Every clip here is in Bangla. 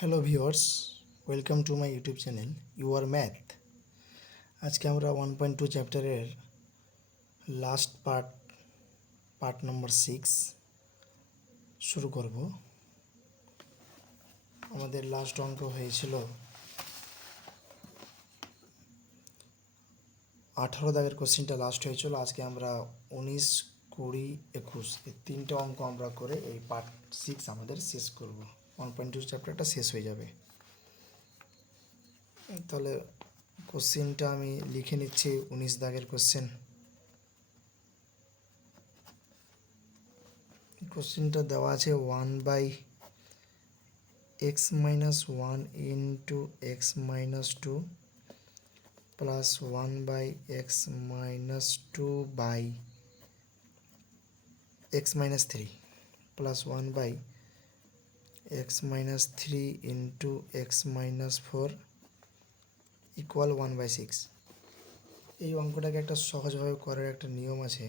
Hello viewers, welcome to my YouTube channel your math. আজকে আমরা 1.2 চ্যাপ্টারের লাস্ট পার্ট নম্বর 6 শুরু করব। আমাদের লাস্ট অঙ্ক হয়েছিল 18 দাগের কোশ্চেনটা লাস্ট হয়েছিল। আজকে আমরা 19, 20, 21 এই তিনটে অঙ্ক আমরা করে এই পার্ট 6 আমাদের শেষ করব। 1.2 চ্যাপ্টারটা শেষ হয়ে যাবে। তাহলে কোশ্চেনটা আমি লিখে নিচ্ছি। 19 দাগের কোশ্চেনটা দেওয়া আছে 1/x-1 into x-2 plus 1/x-2 by x-3 plus 1/x-3 into x-4 equal 1/6। এই অঙ্কটাকে একটা সহজভাবে করার একটা নিয়ম আছে।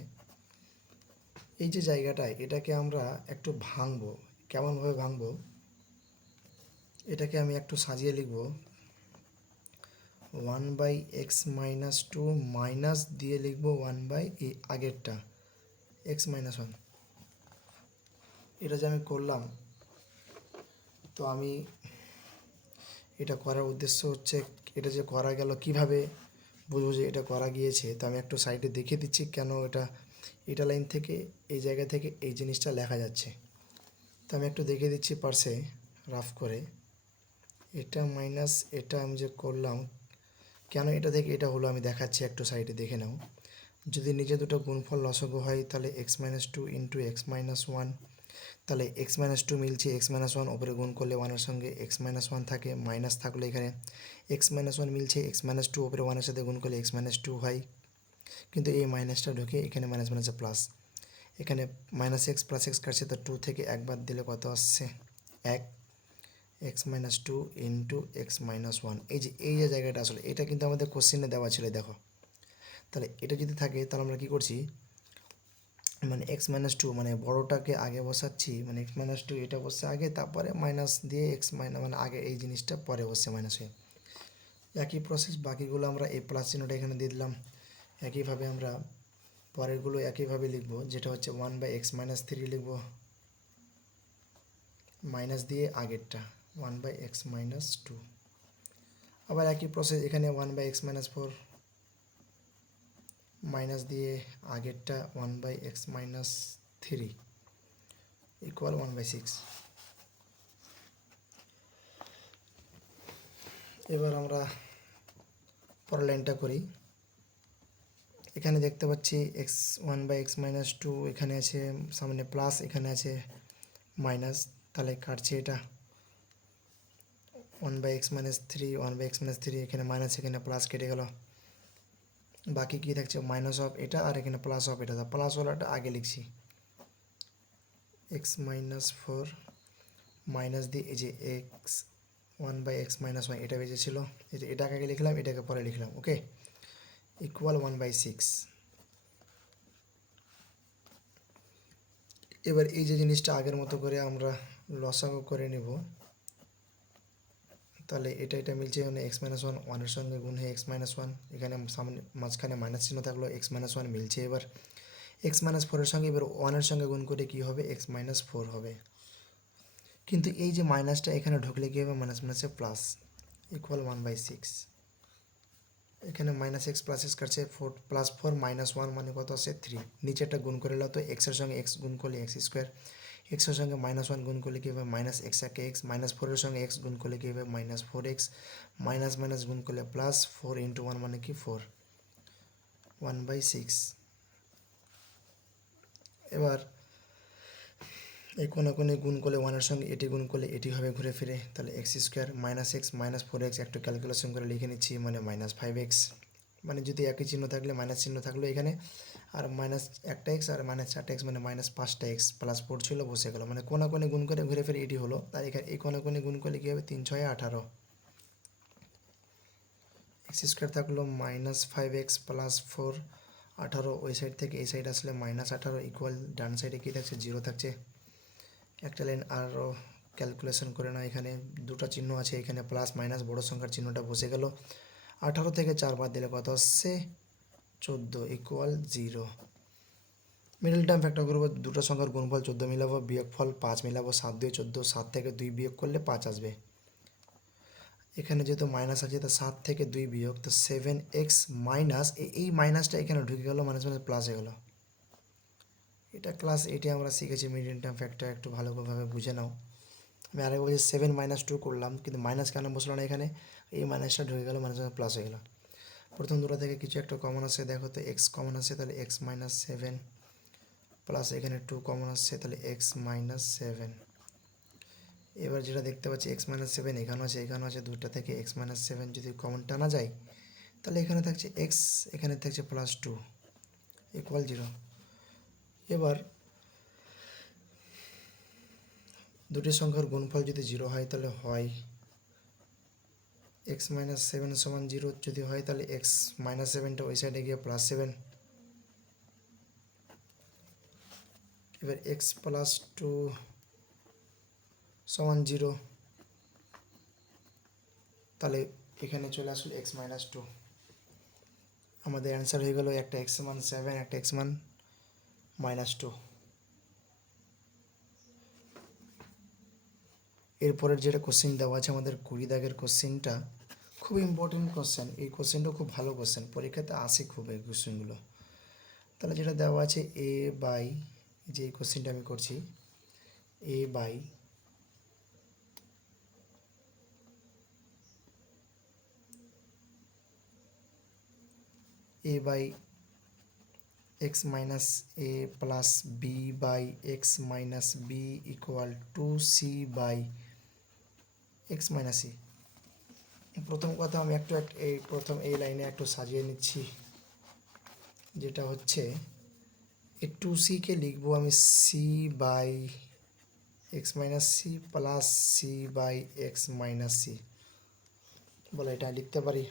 এই যে জায়গাটায় এটাকে আমরা একটু ভাঙবো। কেমনভাবে ভাঙবো, এটাকে আমি একটু সাজিয়ে লিখব। 1/x-2 মাইনাস দিয়ে লিখব 1/, আগেরটা x-1। এটা যে আমি করলাম, তো আমি এটা করার উদ্দেশ্য হচ্ছে এটা যে করা গেল কিভাবে বুঝবো যে এটা করা গিয়েছে। তো আমি একটু সাইডে দেখিয়ে দিচ্ছি কেন এটা লাইন থেকে এই জায়গা থেকে এই জিনিসটা লেখা যাচ্ছে। তো আমি একটু দেখিয়ে দিচ্ছি পার্সে রাফ করে। এটা মাইনাস এটা আমি যে করলাম, কেন এটা থেকে এটা হলো আমি দেখাচ্ছি, একটু সাইডে দেখে নাও। যদি নিজে দুটো গুণফল লসাগু হয় তাহলে x-2 ইন্টু x-1, তাহলে x-2 মিলছে x-1, ওপরে গুণ করলে 1-এর সঙ্গে x-1 থাকে, মাইনাস থাকলে এখানে x-1 মিলছে x-2, ওপরে 1-এর সাথে গুণ করলে x-2 হয়, কিন্তু এই মাইনাসটা ঢুকে এখানে মাইনাস মাইনাসে প্লাস, এখানে মাইনাস এক্স প্লাস এক্স কাটছে, তো 2 থেকে একবার দিলে কত আসছে 1, x-2 ইন্টু x-1। এই যে জায়গাটা আসলে এটা কিন্তু আমাদের কোশ্চেনে দেওয়া ছিল, দেখো। তাহলে এটা যদি থাকে তাহলে আমরা কী করছি, মানে x-2 মানে বড়োটাকে আগে বসাচ্ছি, মানে x-2 এটা বসছে আগে, তারপরে মাইনাস দিয়ে মানে আগে এই জিনিসটা পরে বসছে মাইনাস হয়ে। একই প্রসেস বাকিগুলো আমরা এই প্লাস চিহ্নটা এখানে দিয়ে দিলাম। একইভাবে আমরা পরেরগুলো একইভাবে লিখব, যেটা হচ্ছে 1/x-3 লিখব মাইনাস দিয়ে আগেরটা 1/x-2। আবার একই প্রসেস এখানে 1/x-4 মাইনাস দিয়ে আগেরটা 1/x-3 ইকুয়াল 1/6। এবার আমরা পরের লাইনটা করি। এখানে দেখতে পাচ্ছি x1/x-2, এখানে আছে সামনে প্লাস, এখানে আছে মাইনাস, তাহলে কাটছে এটা 1/x-3, 1/x-3, এখানে মাইনাস এখানে প্লাস কেটে গেল। বাকি কী থাকছে, মাইনাস অফ এটা আর এখানে প্লাস অফ এটা, প্লাস ওলাটা আগে লিখছি x-4 মাইনাস দিয়ে এই যে x 1/x-1 এটা বেঁচেছিল, এটাকে আগে লিখলাম, এটাকে পরে লিখলাম, ওকে, ইকুয়াল 1/6। এবার এই যে জিনিসটা আগের মতো করে আমরা লসাগু করে নেব। তাহলে এটা মিলছে, মানে x-1 1-এর সঙ্গে গুণ হয়ে x-1, এখানে সামনে মাঝখানে মাইনাস চিহ্ন থাকলো, x-1 মিলছে। এবার x-4-এর সঙ্গে এবার 1-এর সঙ্গে গুণ করে কী হবে, x-4 হবে। কিন্তু এই যে মাইনাসটা এখানে ঢুকলে কী হবে, মাইনাস মাইনাসে প্লাস ইকুয়াল 1/6। এখানে মাইনাস এক্স প্লাস এক্স কাটছে, 4 প্লাস 4 মাইনাস 1 মানে কত আসছে 3। নিচেরটা গুণ করে নাও, তো এক্সের সঙ্গে এক্স গুণ করলে x², এক্সের সঙ্গে -1 গুণ করলে কী হবে মাইনাস এক্স, একে এক্স, -4-এর সঙ্গে এক্স গুণ করলে কী হবে -4x, মাইনাস মাইনাস গুণ করলে প্লাস, 4 ইন্টু 1 মানে কি 4, 1/6। এবার এই কোণে গুণ করলে 1-এর সঙ্গে এটি গুণ করলে এটি হবে ঘুরে ফিরে, তাহলে x² -x -4x একটু ক্যালকুলেশন করে লিখে নিচ্ছি, মানে -5x। মানে যদি একই চিহ্ন থাকলে মাইনাস চিহ্ন থাকলো এখানে, আর মাইনাস একটা এক্স আর -4x মানে -5টা এক্স, প্লাস 4 ছিল বসে গেলো, মানে কোণে গুণ করে ঘুরে ফিরে এটি হলো। আর এখানে এই কোণে গুণ করলে কী হবে 3 6 18, x² থাকলো -5x প্লাস 4, 18, ওই সাইড থেকে এই সাইড আসলে -18 ইকুয়াল ডান সাইডে কী থাকছে 0 থাকছে। একটা লাইন আরও ক্যালকুলেশন করে নাও। এখানে দুটো চিহ্ন আছে, এখানে প্লাস মাইনাস বড় সংখ্যার চিহ্নটা বসে গেল। 18 থেকে 4 বাদ দিলে কত আসছে? 14 ইকুয়াল 0। মিডল টার্ম ফ্যাক্টর করবো, দুটো সংখ্যার গুণফল 14 মিলাবো, বিয়োগফল 5 মিলাবো, 7 2 14, 7 থেকে 2 বিয়োগ করলে 5 আসবে। এখানে যেহেতু মাইনাস আছে তো 7 থেকে 2 বিয়োগ, তো 7x মাইনাস, এই মাইনাসটা এখানে ঢুকে গেলো, মাইনাস মাইনাস প্লাস হয়ে গেলো। এটা ক্লাস 8-এ আমরা শিখেছি মিডল টার্ম ফ্যাক্টর, একটু ভালোভাবে বুঝে নাও। আমি আরেকবার বলছি 7 - 2 করলাম, কিন্তু মাইনাস কেন বসলো না এখানে? এই মাইনাসটা ঢুকে গেলো, মাইনাস প্লাস হয়ে গেলো। প্রথম দুটো থেকে কিছু একটা কমন আসছে, দেখো তো এক্স কমন আসছে, তাহলে এক্স মাইনাস 7 প্লাস এখানে 2 কমন আসছে, তাহলে এক্স মাইনাস 7। এবার যেটা দেখতে পাচ্ছি এক্স মাইনাস 7 এখানেও আছে, দুটো থেকে এক্স মাইনাস 7 যদি কমন টানা যায়, তাহলে এখানে থাকছে এক্স, এখানে থাকছে প্লাস 2 ইকুয়াল 0। এবার দুটি সংখ্যার গুণফল যদি 0 হয় তাহলে হয় এক্স মাইনাস 7 সমান 0, যদি হয় তাহলে এক্স মাইনাস 7টা ওই সাইডে গিয়ে প্লাস 7। এবার এক্স প্লাস 2 সমান 0, তাহলে এখানে চলে আসলো এক্স মাইনাস 2। আমাদের অ্যান্সার হয়ে গেল একটা এক্স মান 7, একটা এক্স মান -2। এরপরের যেটা কোশ্চেন দেওয়া আছে আমাদের 20 দাগের কোশ্চেনটা খুব ইম্পর্টেন্ট কোশ্চেন। এই কোশ্চেনটা খুব ভালো কোশ্চেন, পরীক্ষাতে আসে খুব এই কোশ্চেনগুলো। তাহলে যেটা দেওয়া আছে এ বাই, যে এই কোশ্চেনটা আমি করছি, a by x minus a plus b by x minus B equal to c by x minus c. প্রথম কথা আমি প্রথম এই লাইনে একটু সাজিয়ে নিচ্ছি, যেটা হচ্ছে এই 2c-কে লিখবো আমি C by x minus C plus C by x minus C বলে এটা লিখতে পারি।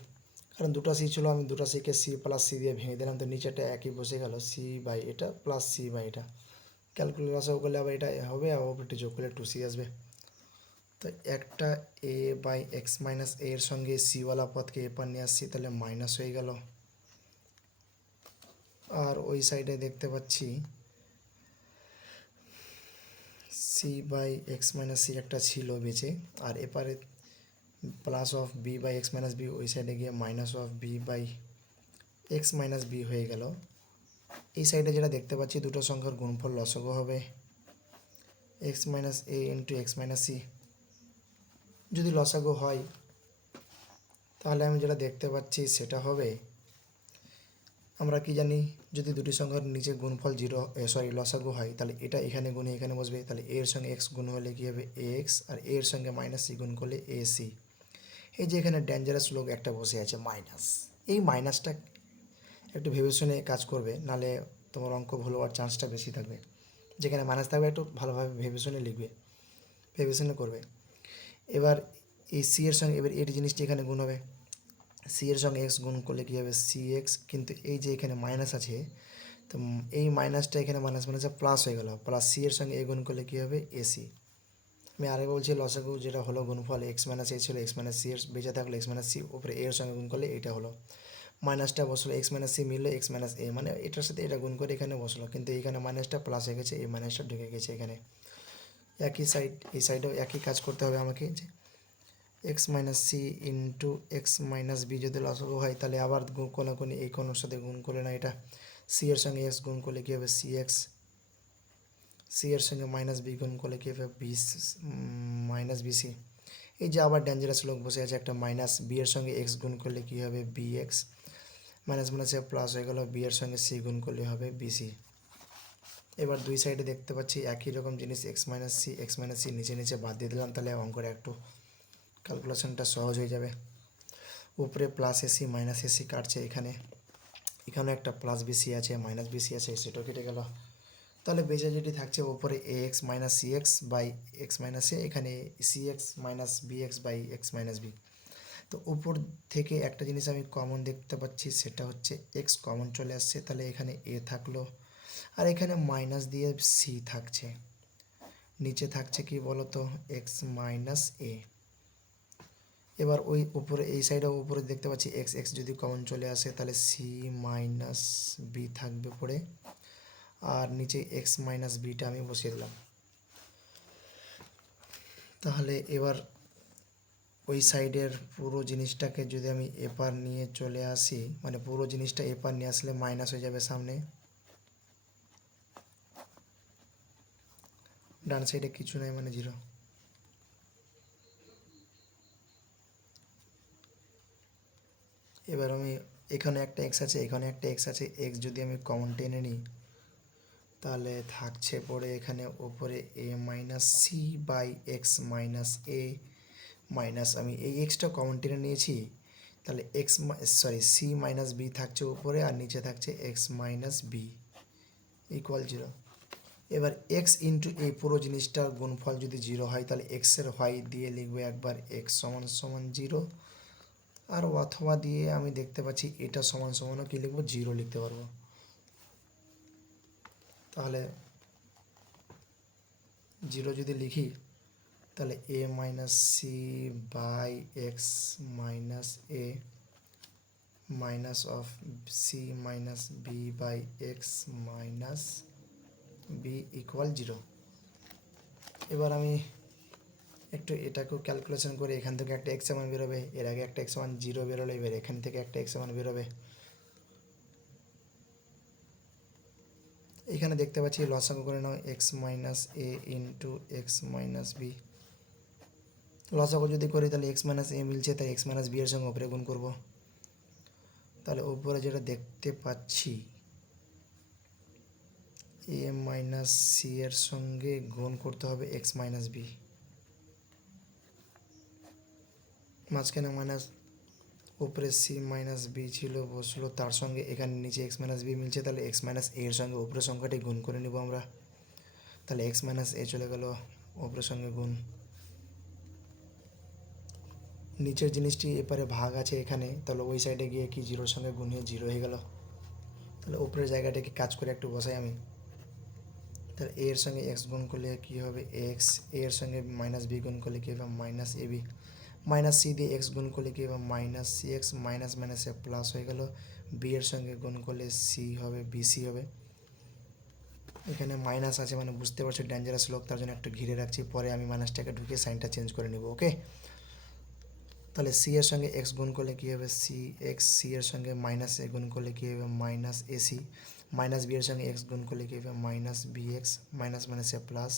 কারণ দুটো সি ছিল, আমি দুটো সিকে সি প্লাস সি দিয়ে ভেঙে দিলাম, তো নিচেটা একই বসে গেল, সি বাই এটা প্লাস সি বাই এটা। ক্যালকুলেশন করলে আবার এটা হবে, আবার একটু যোগ করলে 2c আসবে। তো একটা এ বাই এক্স মাইনাস এর সঙ্গে সিওয়ালা পদকে এ পার নিয়ে আসছি, তাহলে মাইনাস হয়ে গেল। আর ওই সাইডে দেখতে পাচ্ছি C by x minus C একটা ছিল বেঁচে, আর এপারে plus of B by x minus B, ওই সাইডে গিয়ে minus of B by x minus B হয়ে গেল। এই সাইডে যেটা দেখতে পাচ্ছি দুটো সংখ্যার গুণফল লসগু হবে এক্স মাইনাস এ ইন্টু এক্স মাইনাস সি। যদি লসাগু হয় তাহলে আমি যেটা দেখতে পাচ্ছি সেটা হবে, আমরা কি জানি, যদি দুটি সংখ্যার নিচে গুণফল লসাগু হয়, তাহলে এটা এখানে গুণে এখানে বসবে, তাহলে এর সঙ্গে এক্স গুণ হলে কী হবে এ এক্স, আর এর সঙ্গে মাইনাস সি গুণ করলে এ সি। এই যে এখানে ডেঞ্জারাস লোক একটা বসে আছে মাইনাস, এই মাইনাসটা একটু ভেবে শুনে কাজ করবে, নালে তোমার অঙ্ক ভুল হওয়ার চান্সটা বেশি থাকবে। যেখানে মাইনাস থাকবে একটু ভালোভাবে ভেবে শুনে লিখবে, ভেবে শুনে করবে। এবার এই সি এর সঙ্গে এবার এর জিনিসটি এখানে গুণ হবে, সি এর সঙ্গে এক্স গুণ করলে কী হবে সি এক্স, কিন্তু এই যে এখানে মাইনাস আছে, তো এই মাইনাসটা এখানে মাইনাস মাইনাসে প্লাস হয়ে গেল, প্লাস সি এর সঙ্গে এ গুণ করলে কী হবে এসি। আমি আরে বলছি লসাগু যেটা হলো গুণফল এক্স মাইনাস এ ছিল, এক্স মাইনাস সি এর বেঁচে থাকলো এক্স মাইনাস সি, উপরে এর সঙ্গে গুণ করলে এটা হলো, মাইনাসটা বসলো এক্স মাইনাস সি মিললো এক্স মাইনাস এ, মানে এটার সাথে এটা গুণ করে এখানে বসলো, কিন্তু এখানে মাইনাসটা প্লাস হয়ে গেছে, এই মাইনাসটা ঢুকে গেছে এখানে। একই সাইড, এই সাইডেও একই কাজ করতে হবে আমাকে, যে X minus C into X minus B যদি লসাগু হয়, তাহলে আবার কোনাকুনি এই কোনোর সাথে গুণ করে না, এটা সি এর সঙ্গে এক্স গুণ করলে কী হবে সি এক্স, সি এর সঙ্গে মাইনাস বি গুণ করলে কী হবে বি মাইনাস বিসি। এই যে আবার ডেঞ্জারাস লোক বসে আছে একটা মাইনাস, বি এর সঙ্গে এক্স গুণ করলে কী হবে বি এক্স, মাইনাস মাইনাসে প্লাস হয়ে গেল, বি এর সঙ্গে সি গুণ করলে হবে বিসি। এবার দুই সাইডে দেখতে পাচ্ছি একই রকম জিনিস, এক্স মাইনাস সি নিচে নিচে বাদ দিয়ে দিলাম, তাহলে অঙ্কটা একটু ক্যালকুলেশনটা সহজ হয়ে যাবে। উপরে প্লাস এসি মাইনাস এসি কাটছে, এখানেও একটা প্লাস বিসি আছে মাইনাস বিসি আছে, সেটাও কেটে গেল। তাহলে বেজে যেটি থাকছে ওপরে a x minus c x by x minus a, এখানে c x minus b x by x minus b. তো উপর থেকে একটা জিনিস আমি কমন দেখতে পাচ্ছি, সেটা হচ্ছে এক্স কমন চলে আসছে, তাহলে এখানে এ থাকলো, আর এখানে মাইনাস দিয়ে সি থাকছে। নিচে থাকছে কি বলো তো, এক্স মাইনাস এ। এবার ওই উপরে এই সাইডে উপরে দেখতে পাচ্ছি এক্স, এক্স যদি কমন চলে আসে তাহলে সি মাইনাস বি থাকবে পড়ে, আর নিচে এক্স মাইনাস বিটা আমি বসিয়ে দিলাম। তাহলে এবার ওই সাইডের পুরো জিনিসটাকে যদি আমি এপার নিয়ে চলে আসি, মানে পুরো জিনিসটা এপার নিয়ে আসলে মাইনাস হয়ে যাবে সামনে, ডান সাইডে কিছু নাই মানে জিরো। এবার আমি এখানে একটা এক্স আছে, এখানে একটা এক্স আছে, এক্স যদি আমি কমন টেনে নিই তাহলে থাকছে পড়ে এখানে ওপরে a minus c by x minus a, minus আমি এই এক্সটা কমন টেনে নিয়েছি, তাহলে এক্স সি মাইনাস বি থাকছে উপরে, আর নিচে থাকছে X minus B equal zero. এবার এক্স ইন্টু এই পুরো জিনিসটার গুণফল যদি জিরো হয় তাহলে এক্সের হয় দিয়ে লিখবো একবার এক্স সমান সমান জিরো, আর অথবা দিয়ে আমি দেখতে পাচ্ছি এটা সমান সমানও কী লিখবো, জিরো লিখতে পারবো। তাহলে জিরো যদি লিখি তাহলে a minus c by x minus a minus of c minus b by x minus B equal zero. এবার আমি একটু এটাকেও ক্যালকুলেশন করে এখান থেকে একটা এক্স মান বেরোবে, এর আগে একটা এক্স মান জিরো বেরোলো, এবার এখান থেকে একটা এক্স মান বেরোবে। এখানে দেখতে পাচ্ছি লসাগু করে নাও এক্স মাইনাস এ ইন্টু এক্স মাইনাস বি। লসাগু যদি করি তাহলে এক্স মাইনাস এ মিলছে, তাই এক্স মাইনাস বি এর সঙ্গে উপরে গুণ করবো। তাহলে উপরে যেটা দেখতে পাচ্ছি এ মাইনাস সি এর সঙ্গে গুণ করতে হবে এক্স মাইনাস বি, মাঝখানে মাইনাস, উপরে সি মাইনাস বি ছিল বসলো, তার সঙ্গে এখানে নিচে এক্স মাইনাস বি মিলছে, তাহলে এক্স মাইনাস এ এর সঙ্গে উপরের সংখ্যাটি গুণ করে নিব আমরা। তাহলে এক্স মাইনাস এ চলে গেল উপরের সঙ্গে গুণ, নিচের জিনিসটি এপারে ভাগ আছে এখানে, তাহলে ওই সাইডে গিয়ে কি জিরোর সঙ্গে গুণ হয়ে জিরো হয়ে গেল। তাহলে উপরের জায়গাটাকে কাজ করে একটু বসাই আমি। তাহলে এ এর সঙ্গে এক্স গুণ করলে কী হবে এক্স, এ এর সঙ্গে মাইনাস বি গুণ করলে কী হবে minus a B, minus C দিয়ে এক্স গুণ করলে কী হবে মাইনাস সি এক্স, মাইনাস মাইনাসে প্লাস হয়ে গেল, বি এর সঙ্গে গুণ করলে সি হবে বিসি হবে। এখানে মাইনাস আছে মানে বুঝতে পারছো ডেঞ্জারাস লোক, তার জন্য একটু ঘিরে রাখছি, পরে আমি মাইনাসটাকে ঢুকিয়ে সাইনটা চেঞ্জ করে নেব। ওকে, তাহলে সি এর সঙ্গে এক্স গুণ করলে কী হবে সি এক্স, সি এর সঙ্গে মাইনাস এ গুণ করলে কী হবে মাইনাস এসি, মাইনাস বি এর সঙ্গে এক্স গুণ করলে কী হবে মাইনাস বি এক্স, মাইনাস মাইনাসে প্লাস,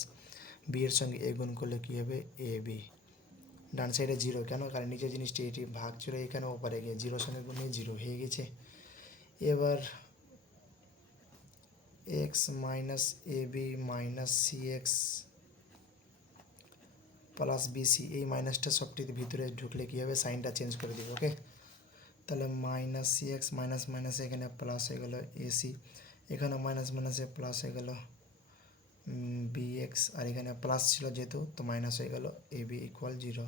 বি এর সঙ্গে এ গুণ করলে কী হবে এ বি। ডান সাইডে জিরো কেন, কারণ নিচের জিনিসটি এটি ভাগ ছিল এখানে, ওপারে গিয়ে জিরোর সঙ্গে গুণ নিয়ে জিরো হয়ে গেছে। এবার x minus a B minus c x plus BC, এই মাইনাসটা সবটির ভিতরে ঢুকলে কী হবে সাইনটা চেঞ্জ করে দিব। ওকে, তাহলে মাইনাস সি এক্স মাইনাস মাইনাসে এখানে প্লাস হয়ে গেল এসি, এখানে মাইনাস মাইনাসে প্লাস হয়ে গেল বি এক্স, আর এখানে প্লাস ছিল যেহেতু তো মাইনাস হয়ে গেল এ বি ইকুয়াল জিরো।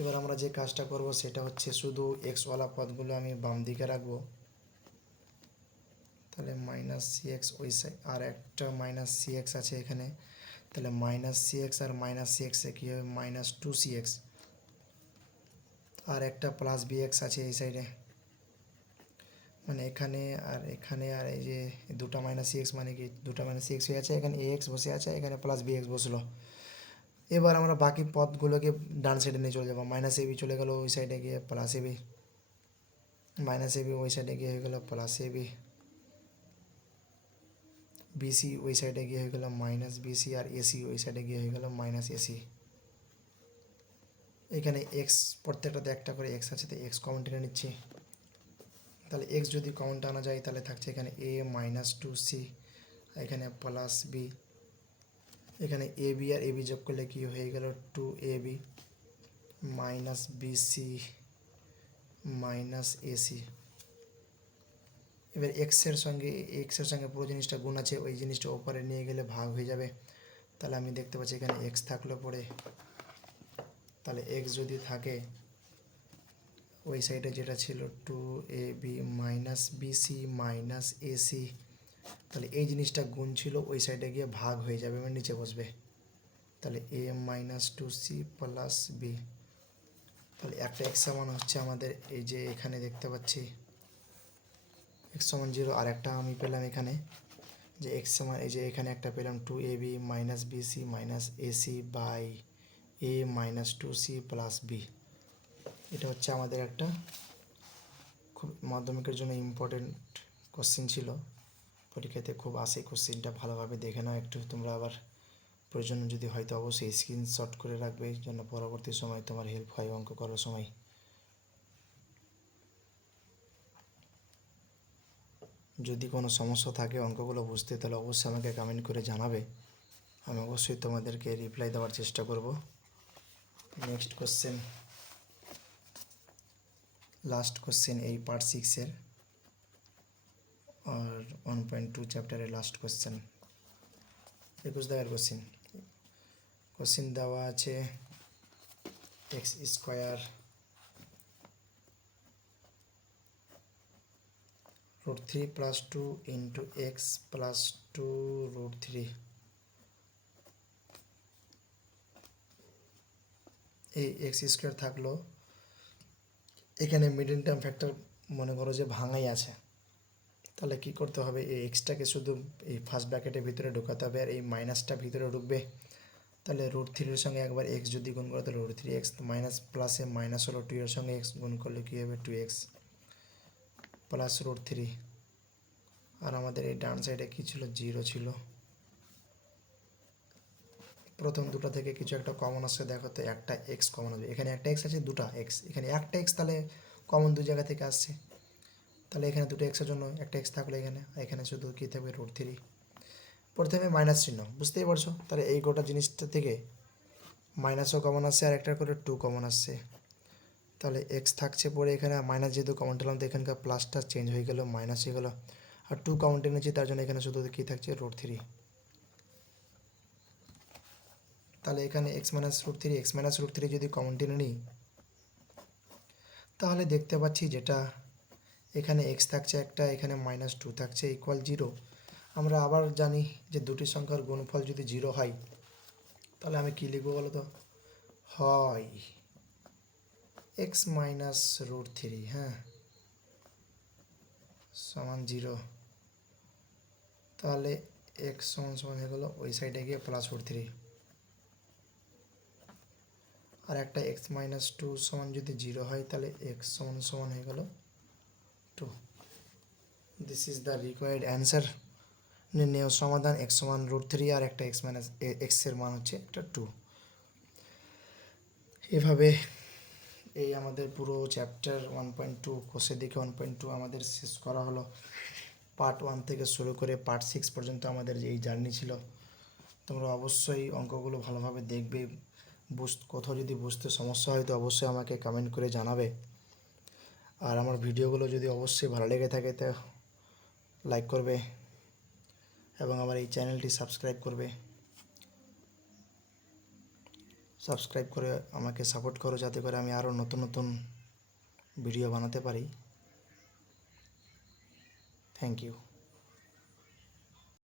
এবার আমরা যে কাজটা করব সেটা হচ্ছে শুধু এক্সওয়ালা পদগুলো আমি বাম দিকে রাখবো। তাহলে মাইনাস সি এক্স ওই সাইড, আর একটা মাইনাস সি এক্স আছে এখানে, তাহলে মাইনাস সি এক্স আর মাইনাস সি এক্সে কী হবে মাইনাস টু সি এক্স, আর একটা প্লাস বি এক্স আছে এই সাইডে, মানে এখানে আর এখানে, আর এই যে দুটা মাইনাস সি এক্স মানে কি দুটা মাইনাস সি এক্স হয়ে আছে, এখানে এ এক্স বসে আছে, এখানে প্লাস বি এক্স বসলো। এবার আমরা বাকি পদগুলোকে ডান সাইডে নিয়ে চলে যাবো, মাইনাস এ বি চলে গেলো ওই সাইডে গিয়ে plus A B, minus a B ওই সাইডে গিয়ে হয়ে গেলো প্লাস এ বি, বিসি ওই সাইডে গিয়ে হয়ে গেলো মাইনাস বিসি, আর এসি ওই সাইডে গিয়ে হয়ে গেলো মাইনাস এসি। এখানে এক্স প্রত্যেকটাতে একটা করে এক্স আছে, তো এক্স কমন টেনে নিচ্ছি। তাহলে এক্স যদি কমন টানা যায় তাহলে থাকছে এখানে এ মাইনাস টু সি, এখানে প্লাস বি, এখানে A B R A B যোগ করলে কি হয়ে গেল two A B minus BC minus AC. এবার এক্সের সঙ্গে পুরো জিনিসটা গুণ আছে, ওই জিনিসটা ওপরে নিয়ে গেলে ভাগ হয়ে যাবে। তাহলে আমি দেখতে পাচ্ছি এখানে এক্স থাকলো পরে, তাহলে এক্স যদি থাকে ওই সাইডে যেটা ছিল two A B minus BC minus A C তাহলে এই জিনিসটা গুণ ছিল, ওই সাইডে গিয়ে ভাগ হয়ে যাবে, মানে নিচে বসবে। তাহলে a minus two C plus B. তাহলে একটা এক্স সমান হচ্ছে আমাদের এই যে এখানে দেখতে পাচ্ছি এক্স সমান 0, আর একটা আমি পেলাম এখানে যে এক্স সমান, এই যে এখানে একটা পেলাম 2ab minus BC minus AC by a minus two C plus B. এটা হচ্ছে আমাদের একটা খুব মাধ্যমিকের জন্য ইম্পর্টেন্ট কোশ্চেন ছিল, পরীক্ষাতে খুব আসে কোশ্চেনটা, ভালোভাবে দেখে নাও একটু তোমরা, আবার প্রয়োজন যদি হয়তো অবশ্যই স্ক্রিনশট করে রাখবে, যেন পরবর্তী সময় তোমার হেল্প হয় অঙ্ক করার সময়। যদি কোনো সমস্যা থাকে অঙ্কগুলো বুঝতে, তাহলে অবশ্যই আমাকে কমেন্ট করে জানাবে, আমি অবশ্যই তোমাদেরকে রিপ্লাই দেওয়ার চেষ্টা করব। নেক্সট কোশ্চেন, লাস্ট কোশ্চেন এই পার্ট 6-এর আর 1.2 চ্যাপ্টারের লাস্ট কোশ্চেন, 21 দাগের কোশ্চেন দেওয়া আছে x square √3 plus 2 into x plus 2 √3। এই এক্স স্কোয়ার থাকলো, এখানে মিডল টার্ম ফ্যাক্টর মনে করো যে ভাঙাই আছে, তাহলে কি করতে হবে, এই এক্সটাকে শুধু এই ফার্স্ট ব্র্যাকেটের ভিতরে ঢোকাতে হবে, আর এই মাইনাসটা ভিতরে ঢুকবে। তাহলে √3-এর সঙ্গে একবার এক্স যদি গুণ করো তাহলে √3x, মাইনাস প্লাসে মাইনাস হলো 2 এর সঙ্গে এক্স গুণ করলে কী হবে 2x প্লাস √3। আর আমাদের এই ডান সাইডে কী ছিল, 0 ছিল। প্রথম দুটো থেকে কিছু একটা কমন আসছে, দেখো তো একটা এক্স কমন আসবে, এখানে একটা এক্স আছে, দুটো এক্স, এখানে একটা এক্স, তাহলে কমন দু জায়গা থেকে আসছে, তাহলে এখানে দুটো এক্সের জন্য একটা এক্স থাকলো এখানে, এখানে শুধু কী থাকবে √3। প্রথমে মাইনাস চিহ্ন, বুঝতেই পারছো, তাহলে এই গোটা জিনিসটা থেকে মাইনাসও কমন আসছে, আর একটা করে 2 কমন আসছে, তাহলে এক্স থাকছে পরে এখানে, মাইনাস যেহেতু কমন টালাম তো এখানকার প্লাসটা চেঞ্জ হয়ে গেলো মাইনাস হয়ে গেলো, আর 2 কমন টেনেছি, তার জন্য এখানে শুধু কী থাকছে √3। তাহলে এখানে এক্স মাইনাস √3 যদি কমন টেনে নিই, তাহলে দেখতে পাচ্ছি যেটা এখানে এক্স থাকছে একটা, এখানে -2 থাকছে ইকুয়াল 0। আমরা আবার জানি যে দুটি সংখ্যার গুণফল যদি 0 হয়, তাহলে আমি কী লিখবো বলো তো, হয় এক্স মাইনাস √3, হ্যাঁ, সমান 0। তাহলে এক্স সমান সমান হয়ে গেলো ওই সাইডে গিয়ে প্লাস √3, আর একটা x-2 সমান যদি 0 হয়, তাহলে x সমান সমান হয়ে গেল 2। This is the required answer. নির্ণয় সমাধান x সমান √3, আর একটা x এর মান হচ্ছে একটা 2। এভাবে এই আমাদের পুরো চ্যাপ্টার 1.2 কোষের দিকে 1.2 আমাদের শেষ করা হলো। পার্ট 1 থেকে শুরু করে পার্ট 6 পর্যন্ত আমাদের এই জার্নি ছিল। তোমরা অবশ্যই অঙ্কগুলো ভালোভাবে দেখবে, কোথাও যদি বুঝতে সমস্যা হয় তো অবশ্যই আমাকে কমেন্ট করে জানাবে। আর আমার ভিডিওগুলো যদি অবশ্যই ভালো লেগে থাকে তো লাইক করবে, এবং আমার এই চ্যানেলটি সাবস্ক্রাইব করবে। সাবস্ক্রাইব করে আমাকে সাপোর্ট করো, যাতে করে আমি আরও নতুন নতুন ভিডিও বানাতে পারি। Thank you.